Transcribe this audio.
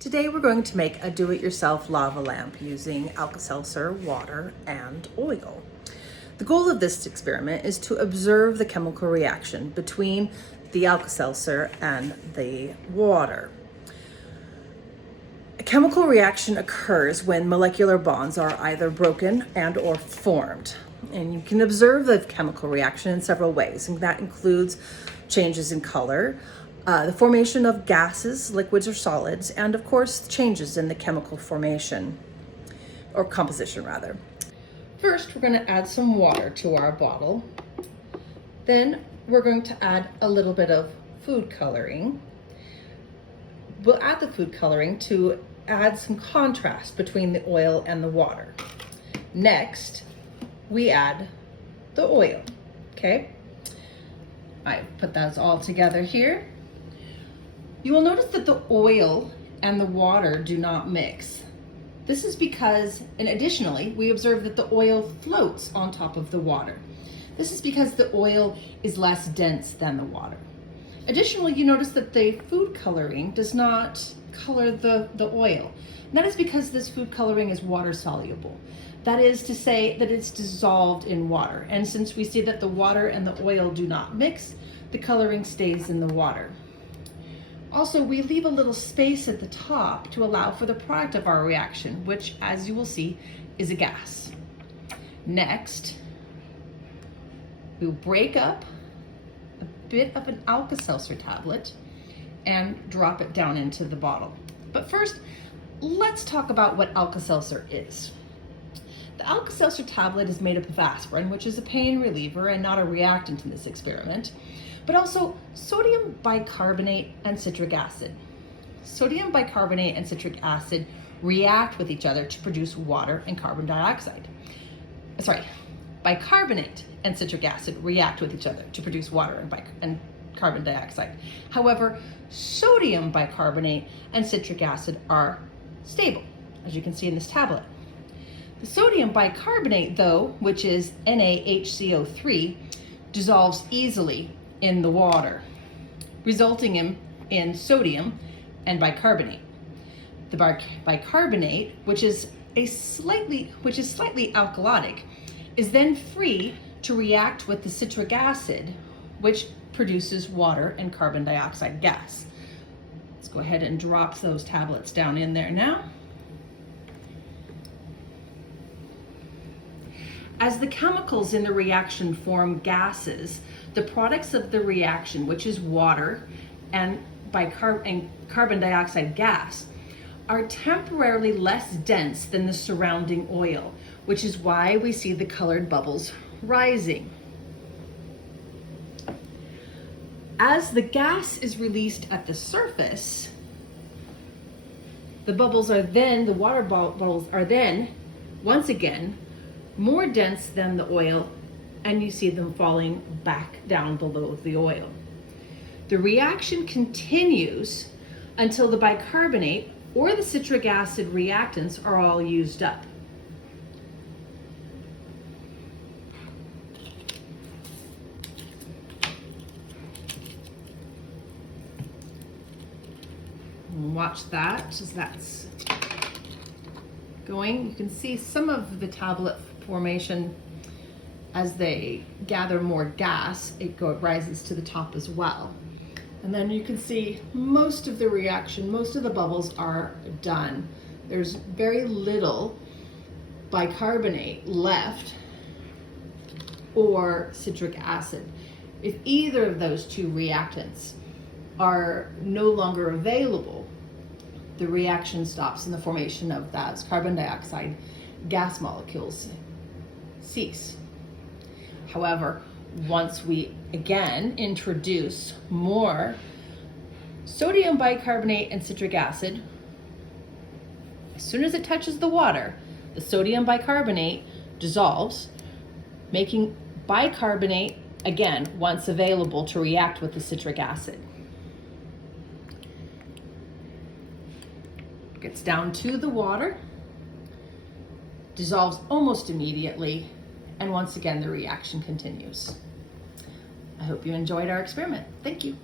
Today we're going to make a do-it-yourself lava lamp using Alka-Seltzer, water, and oil. The goal of this experiment is to observe the chemical reaction between the Alka-Seltzer and the water. A chemical reaction occurs when molecular bonds are either broken and or formed. And you can observe the chemical reaction in several ways, and that includes changes in color, the formation of gases, liquids or solids, and of course, changes in the chemical formation, or composition rather. First, we're going to add some water to our bottle. Then we're going to add a little bit of food coloring. We'll add the food coloring to add some contrast between the oil and the water. Next, we add the oil, okay? I put those all together here. You will notice that the oil and the water do not mix. This is because, and additionally, we observe that the oil floats on top of the water. This is because the oil is less dense than the water. Additionally, you notice that the food coloring does not color the oil. And that is because this food coloring is water soluble. That is to say that it's dissolved in water. And since we see that the water and the oil do not mix, the coloring stays in the water. Also, we leave a little space at the top to allow for the product of our reaction, which, as you will see, is a gas. Next, we'll break up a bit of an Alka-Seltzer tablet and drop it down into the bottle. But first, let's talk about what Alka-Seltzer is. The Alka-Seltzer tablet is made up of aspirin, which is a pain reliever and not a reactant in this experiment, but also sodium bicarbonate and citric acid. Sodium bicarbonate and citric acid react with each other to produce water and carbon dioxide. Bicarbonate and citric acid react with each other to produce water and carbon dioxide. However, sodium bicarbonate and citric acid are stable, as you can see in this tablet. The sodium bicarbonate, though, which is NaHCO3, dissolves easily in the water, resulting in sodium and bicarbonate. The bicarbonate, which is slightly alkalotic, is then free to react with the citric acid, which produces water and carbon dioxide gas. Let's go ahead and drop those tablets down in there now. As the chemicals in the reaction form gases, the products of the reaction, which is water and carbon dioxide gas, are temporarily less dense than the surrounding oil, which is why we see the colored bubbles rising. As the gas is released at the surface, the water bubbles are then, once again, more dense than the oil, and you see them falling back down below the oil. The reaction continues until the bicarbonate or the citric acid reactants are all used up. Watch that as that's going. You can see some of the tablet formation as they gather more gas, it rises to the top as well. And then you can see most of the reaction, most of the bubbles are done. There's very little bicarbonate left or citric acid. If either of those two reactants are no longer available, the reaction stops and the formation of those carbon dioxide gas molecules cease. However, once we again introduce more sodium bicarbonate and citric acid, as soon as it touches the water, the sodium bicarbonate dissolves, making bicarbonate again once available to react with the citric acid. Gets down to the water, dissolves almost immediately, and once again the reaction continues. I hope you enjoyed our experiment. Thank you.